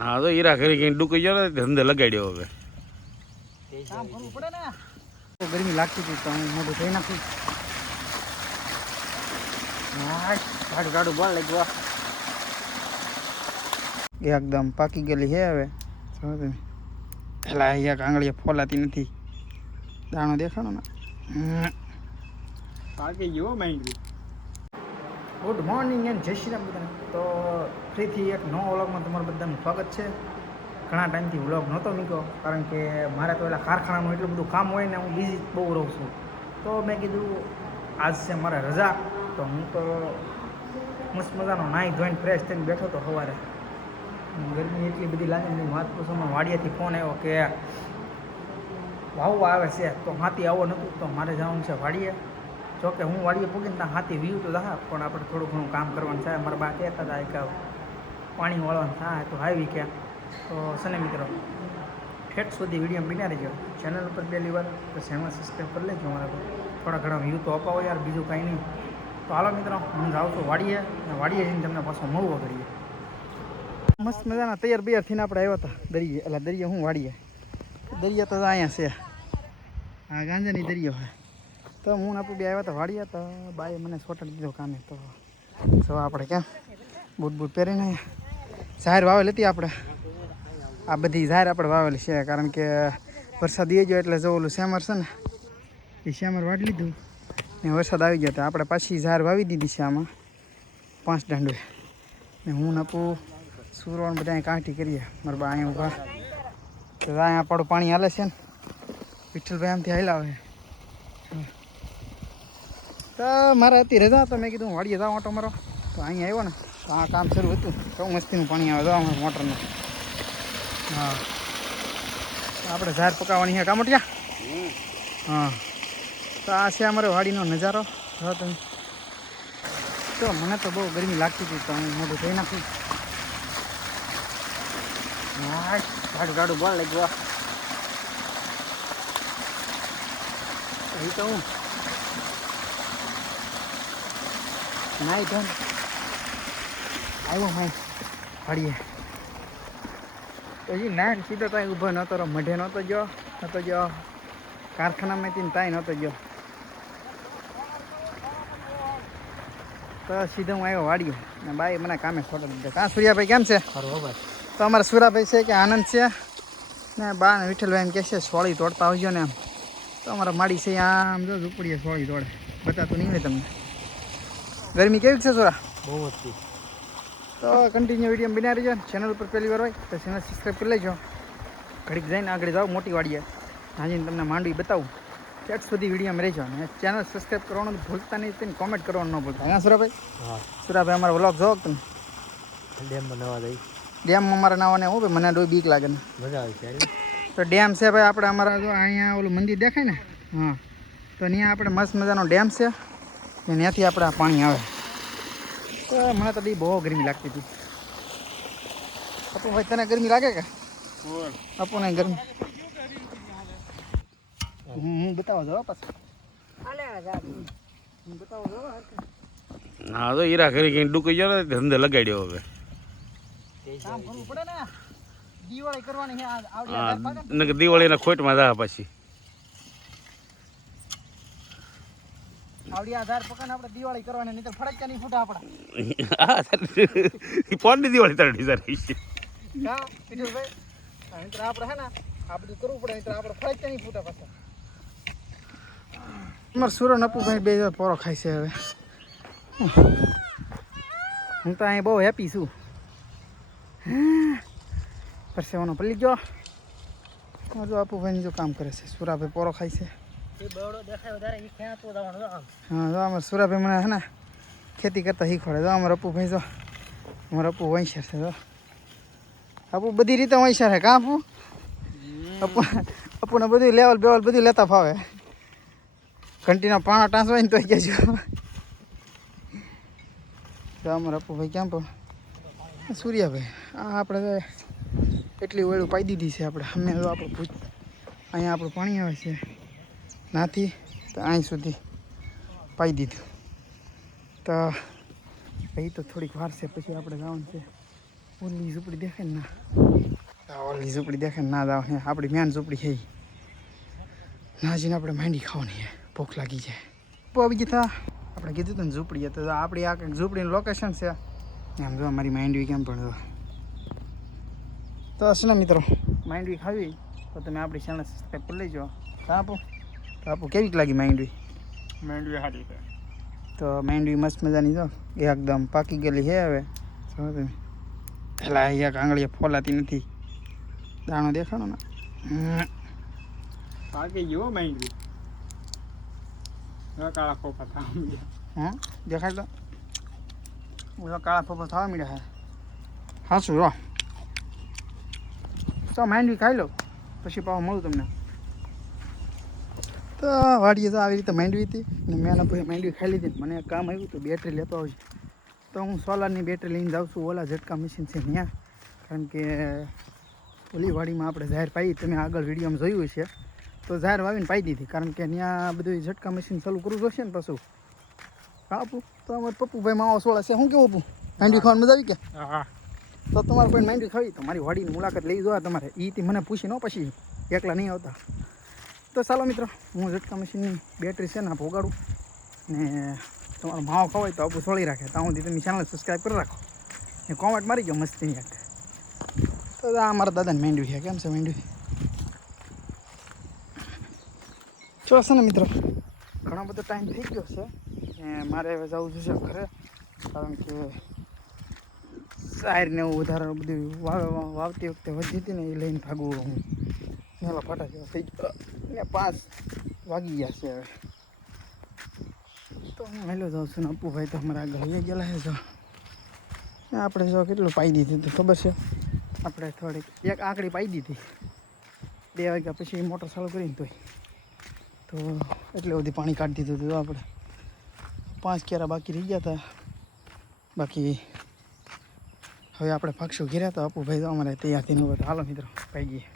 હા તો હીરા કરી કઈ ડૂકી ગયો ને ધંધે લગાડ્યો હવે. કામ કરવું પડે ને તો ગરમી લાગતી હતી તો હું મોઢું થઈ નાખું. ગાડું ગાડું બોલ લાગ્યું એકદમ પાકી ગયેલી છે હવે. પેલા અહીંયા આંગળીએ ફોલાતી નથી. દાણો દેખાડો ને. હમ. પાકી ગયો માંડવી ગુડ મોર્નિંગ એન્ડ જય શ્રી રામ બધાને. તો ફરીથી એક નવો વ્લોગમાં તમારું બધાનું સ્વાગત છે. ઘણા ટાઈમથી વ્લોગ નહોતો મૂક્યો, કારણ કે મારે તો એલા કારખાનાનું એટલું બધું કામ હોય ને હું બિઝી બહુ રહું છું. તો મેં કીધું, આજ છે મારે રજા, તો હું તો મસ્ત મજાનો નાહી ધોઈને ફ્રેશ થઈને બેઠો તો સવારે. ગરમી એટલી બધી લાગે ને વાત પૂછવામાં વાડિયાથી ફોન આવ્યો કે વાવવા આવે છે, તો હાથી આવો નહોતું તો મારે જવાનું છે વાડીએ. જો કે હું વાડીએ પૂગીને ત્યાં હાથી વ્યૂ તો દહા પણ આપણે થોડું ઘણું કામ કરવાનું થાય. મારા બા કહેતા હતા કે પાણી વાળવાનું થાય તો આવી ક્યાં. તો સને મિત્રો ઠેઠ સુધી વીડિયો બિના રહેજો. ચેનલ ઉપર પહેલી વાર, તો ચેનલ સબસ્ક્રાઈબ કરી લેજો મારા પર. થોડા ઘણા વ્યૂ તો અપાવો યાર, બીજું કાંઈ નહીં. તો હાલો મિત્રો, હું જાઉં છું વાડીએ અને વાડીએ જઈને તમને પાછો મળવો કરીએ. મસ્ત મજાના તૈયાર બૈયાર થઈને આપણે આવ્યા હતા દરિયે. એટલે દરિયા હું વાડીએ? દરિયા તો અહીંયા છે. હા ગાંજાની દરિયો હોય તો હું આપું બે આવ્યા હતા વાળ્યા તો બાએ મને સોટાડી દીધો કામે. તો જો આપણે કેમ બૂટ બૂટ પહેરીને જાહેર વાવેલ હતી આપણે આ બધી જાહેર આપણે વાવેલી છે, કારણ કે વરસાદ આવી ગયો એટલે જો ઓલું શેમર છે ને, એ શેમર વાળી લીધું. ને વરસાદ આવી ગયો તો આપણે પાછી જાહેર વાવી દીધી છે આમાં. પાંચ દાંડવે ને હું નાપું સુરવાણ બધા અહીં કાંઠી કરીએ. મારા બા અહીંયા ઊભા. તો અહીંયા પાડું પાણી હાલે છે ને. વિઠ્ઠલભાઈ આમથી હાલ આવે તો મારે હતી રજા તો મેં કીધું વાડીએ જાવ ઓટો મારો. તો અહીંયા આવ્યો ને, તો આ કામ શરૂ હતું. તો મસ્તીનું પાણી આવે જવા મોટરનું. હા. આપણે ઝાડ પકાવવાની છે, કામટિયા? હા. તો આ છે અમારે વાડીનો નજારો. જો તમે. તો મને તો બહુ ગરમી લાગતી હતી, તો હું મોઢું થઈ નાખું. ગાડું ગાડું બોલ લાગ્યું એ તો હું નાઈ ધોન. આવ્યો ભાઈ ફળીએ પછી ના સીધો ત્યાં ઊભો નહોતો રહ્યો મઢે નહોતો ગયો નહોતો ગયો. કારખાનામાંથી ત્યાં નહોતો ગયો. તો સીધો હું આવ્યો વાડીએ. ને બાઈ મને કામે ખોટો દીધો કાં સૂર્યાભાઈ કેમ છે? બરોબર તો અમારા સુરાભાઈ છે કે આનંદ છે. ને બા ને વિઠ્ઠલભાઈ એમ કહે છે સોળી તોડતા આવજો ને એમ. તો અમારા માડી છે આમ જો ઝૂંપડીએ સોળી તોડે. બતાતું નહીં હોય તમને? ગરમી કેવી છે સોરા? બહુ હતી તો કન્ટિન્યુ વીડિયો બિના રહીજો ચેનલ ઉપર પહેલી વાર હોય તો ચેનલ સબસ્ક્રાઈબ કરી લેજો. ઘડીક જઈને આગળ જાઓ મોટી વાડીએ. હાજીને તમને માંડવી બતાવું. ત્યાં સુધી વિડીયોમાં રહેજો. અને ચેનલ સબસ્ક્રાઈબ કરવાનું ભૂલતા નહીં તેને કોમેન્ટ કરવાનું ન ભૂલતા. હા સુરાભાઈ? હા. સુરાભાઈ અમારા વ્લોગ જોવો તમે? ડેમ બનાવવા જઈ ડેમમાં અમારા નાવાને હું ભાઈ મને ડોઈ બીક લાગે ને. મજા આવે ત્યારે તો ડેમ છે ભાઈ આપણે અમારા જો અહીંયા ઓલું મંદિર દેખાય ને? હા. તો અહીંયા આપણે મસ્ત મજાનો ડેમ છે. ને ત્યાંથી આપણે આ પાણી આવે. તો મને તો બી બહુ ગરમી લાગતી હતી. અપુ ભાઈ તને ગરમી લાગે કે? અપુ ને ગરમી. હું બતાવો જવા પાછું. હું બતાવો જો હા તો ઈરા કરી કઈ ડૂકી ગયો ને ધંધે લગાડ્યો હવે. કામ કરવું પડે ને. દિવાળી કરવાની દિવાળી ના ને? ખોટમાં જા પછી. આવડી આધાર પકડ આપણે દિવાળી કરવાની નહીં તો ફડક નહીં ફૂટા આપણા. દિવાળી તારી સારી મિત્ર આપણે હે ને આ બધું કરવું પડે મિત્ર આપણે ફરજ નહીં ફૂટા પાછા. અમારે સુરો નપુભાઈ બે પોરો ખાય છે હવે. હું તો અહીં બહુ હેપી છું. પરસેવાનો પલી ગયો. જો અપુભાઈ જો કામ કરે છે સુરાભાઈ પોરો ખાય છે. હા જો અમારે સુરાભાઈ મને હે ને ખેતી કરતા શીખવાડે. જો અમારે અપુભાઈ જો. અમારે અપુ વંશર છે જો. અપુ બધી રીતે વંશર છે કાં અપુ અપુ અપુને બધું લેવલ બેવલ બધું લેતા ફાવે. ઘંટીના પાણા ટાંસવાય ને તો કહેજો અમારે અપુભાઈ ક્યાં પણ સૂર્યાભાઈ આ આપણે એટલી ઓળું પાઈ દીધી છે આપણે. અમે તો આપણું અહીંયા આપણું પાણી આવે છે. નાથી તો અહીં સુધી પાઈ દીધું. તો એ તો થોડીક વાર છે, પછી આપણે જવાનું છે. ઓલી ઝૂંપડી દેખે ને ના? ઓલી ઝૂંપડી દેખે ના જાવ આપણી મેન ઝૂંપડી છે. ના જઈને આપણે માંડી ખાવાની ભૂખ લાગી જાય. આવી ગયા આપણે કીધું હતું ને ઝૂંપડી તો આપણી આ કંઈક ઝૂંપડીનું લોકેશન છે. એમ જો મારી માંડવી કેમ પણ તો હશે ને મિત્રો, માંડવી ખાવી તો તમે આપણી ચેનલ સબસ્ક્રાઈબ કરી લેજો. આપો. આપો કેવીક લાગી માંડવી માંડવી સારી છે. તો માંડવી મસ્ત મજાની જો એકદમ પાકી ગયેલી છે હવે. જો તમે. પેલા અહીંયા આંગળીએ ફોલાતી નથી. દાણો દેખાડો ને. પાકી ગયો માંડવી કાળા ફોફા થવા મળ્યા હા? દેખાડ તો? કાળા ફોફા થવા મળ્યા હે. હાસું રો તો માંડવી ખાઈ લો. પછી પાવ મળું તમને. તો વાડીએ તો આવી રીતે માંડવી હતી ને મેં એના પછી માંડવી ખાઈ લીધી મને કામ આવ્યું તો બેટરી લેતો આવજો. તો હું સોલારની બેટરી લઈને જાઉં છું ઓલા ઝટકા મશીન છે ત્યાં કારણ કે ઓલી વાડીમાં આપણે જાહેર પાઈ તમે આગળ વિડીયોમાં જોયું છે તો જાહેર વાવીને પાઈ દીધી કારણ કે ત્યાં બધું ઝટકા મશીન ચાલુ કરવું જોશે ને પાછું. આપું તો અમારે પપ્પુભાઈ માવો સોળા છે શું કેવું આપું? માંડવી ખાવાની મજા આવી કે? હા તો તમારે કોઈ માંડવી ખાવી તો મારી વાડીની મુલાકાત લઈ જવા તમારે. એ મને પૂછી ન પછી એકલા નહીં આવતા. તો ચાલો મિત્રો, હું ઝટકા મશીનની બેટરી છે ને ભોગાડું. ને તમારો માવો ખવાય તો આબુ સોળી રાખે. તો સુધી તમે ચેનલ સબસ્ક્રાઈબ કરી રાખો. ને કોમેન્ટ મારી ગયો મસ્તી યાદ તો આ મારા દાદાને મેંડ્યું છે. કેમ છે મેંડ્યું? ચલો છે ને મિત્રો, ઘણો બધો ટાઈમ થઈ ગયો છે. ને મારે હવે જવું જોઈશે ઘરે, કારણ કે સાયર ને એવું વધારે બધું વાવ- વાવતી વખતે વધી હતી ને એ લઈને ભાગવું હું. ફાટા જેવા થઈ ગયો. ને પાંચ વાગી ગયા છે હવે. તો હું હેલો જાઉં છું ને અપુભાઈ તો અમારા ઘરે ગયેલા છે જો. આપણે જો કેટલું પાઈ દીધી તો ખબર છે? આપણે થોડીક એક આંકડી પાઈ દીધી. બે વાગ્યા પછી મોટર ચાલુ કરીને તોય. તો એટલે બધી પાણી કાઢી દીધું હતું આપણે. પાંચ કેરા બાકી રહી ગયા હતા. બાકી હવે આપણે પક્ષો ઘેર્યા હતા અપુભાઈ તો અમારે તૈયાર થઈને હાલો મિત્રો, પાઈ ગઈએ.